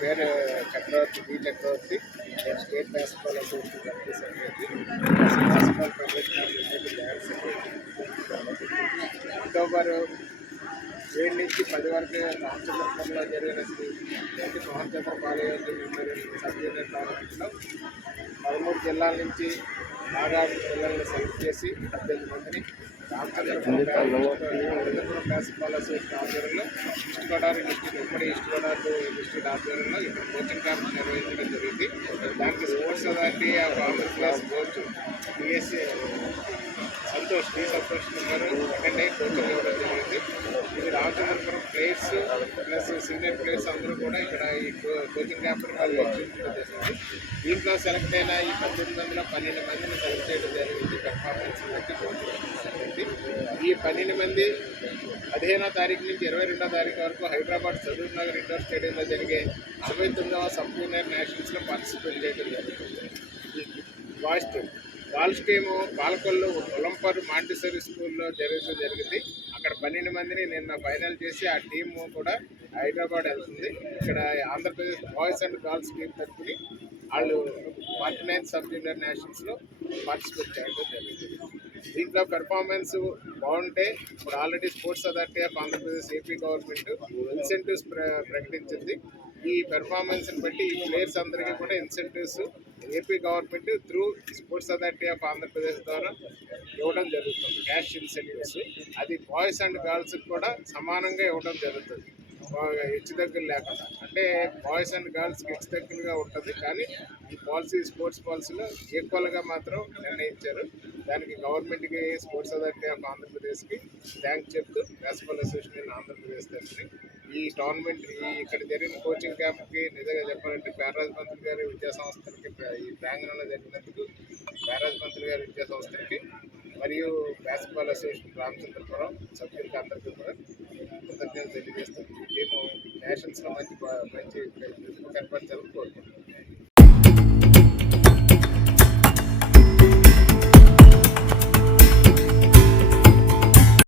పేరు చక్రవర్తి బి చక్రవర్తి. నేను state basketball association committee secretary basketball federation of secretary October ఏడు నుంచి పది వరకు రామచంద్రపురంలో జరిగిన Shri Jayanthi Mohan Chandra college sub junior టోర్నమెంట్లో పదమూడు జిల్లాల నుంచి బాగా పిల్లల్ని సెలెక్ట్ చేసి పద్దెనిమిది మందిని రామచంద్రపురం బాస్కెట్బాల్ అసోసియేషన్ ఆధ్వర్యంలో ఈస్ట్ గోదావరి డిస్టిక్ ఉమ్మడి ఈస్ట్ గోదావరి డిస్టిక్ ఆధ్వర్యంలో ఇక్కడ కోచింగ్ క్యాంప్ నిర్వహించడం జరిగింది. దానికి sports authority of Andhra Pradesh coach BSc Santosh D Santosh గారు అటెండ్ అయ్యి కోచింగ్ ఇవ్వడం జరిగింది. రామచంద్రపురం ప్లస్ సీనియర్ ప్లేయర్స్ అందరూ కూడా ఇక్కడ ఈ కో- కోచింగ్ క్యాంప్ని వాళ్ళు చేసింది దీంట్లో సెలెక్ట్ అయిన ఈ పంతొమ్మిది వందల పన్నెండు మందిని సెలెక్ట్ చేయడం జరిగింది పెర్ఫార్మెన్స్ బట్టి ఈ పన్నెండు మంది పదిహేనో తారీఖు నుంచి ఇరవై రెండో తారీఖు వరకు హైదరాబాద్ సరూర్ నగర్ ఇండోర్ స్టేడియంలో జరిగే అరవై తొమ్మిదవ సబ్ జూనియర్ నేషనల్స్లో పార్టిసిపేట్ చేయడం జరిగింది boys team balls team Palakollu ఒలంపర్ Montessori స్కూల్లో జరగడం జరిగింది అక్కడ పన్నెండు మందిని నిన్న ఫైనల్ చేసి ఆ టీము కూడా హైదరాబాద్ వెళ్తుంది. ఇక్కడ Andhra Pradesh boys and girls team తరఫుని వాళ్ళు forty ninth sub junior నేషనల్స్లో participate చేయడం జరిగింది. దీంట్లో పెర్ఫార్మెన్స్ బాగుంటే ఇప్పుడు already sports authority of Andhra Pradesh AP government incentives ప్ర ప్రకటించింది. ఈ పెర్ఫార్మెన్స్ని బట్టి ఈ ప్లేయర్స్ అందరికీ కూడా incentives AP government through sports authority of Andhra Pradesh ద్వారా ఇవ్వడం జరుగుతుంది. క్యాష్ ఇన్సెంటివ్స్ అది బాయ్స్ అండ్ గర్ల్స్కి కూడా సమానంగా ఇవ్వడం జరుగుతుంది. హెచ్చు దగ్గర లేకుండా. అంటే బాయ్స్ అండ్ గర్ల్స్కి హెచ్చు దగ్గరగా ఉంటుంది. కానీ ఈ పాలసీ స్పోర్ట్స్ పాలసీలో ఈక్వల్గా మాత్రం నిర్ణయించారు. దానికి గవర్నమెంట్కి స్పోర్ట్స్ అథారిటీ ఆఫ్ ఆంధ్రప్రదేశ్కి థ్యాంక్స్ చెప్తూ బాస్బాల్ అసోసియేషన్ ఆంధ్రప్రదేశ్ తరఫున ఈ టోర్నమెంట్ ఇక్కడ జరిగిన కోచింగ్ క్యాంప్కి నిజంగా చెప్పాలంటే పేరాజ్ మంత్రి గారి విద్యా సంస్థలకి ఈ ప్రాంగణంలో జరిగినందుకు పేరాజ్ మంత్రి గారి విద్యా సంస్థలకి మరియు బాస్కెట్బాల్ అసోసియేషన్ రామచంద్రపురం సభ్యులకి అందరికీ కూడా కృతజ్ఞతలు తెలియజేస్తాను ఈ టీము నేషన్స్లో మంచి మంచి కనపరచాలని కోరుకుంటున్నాను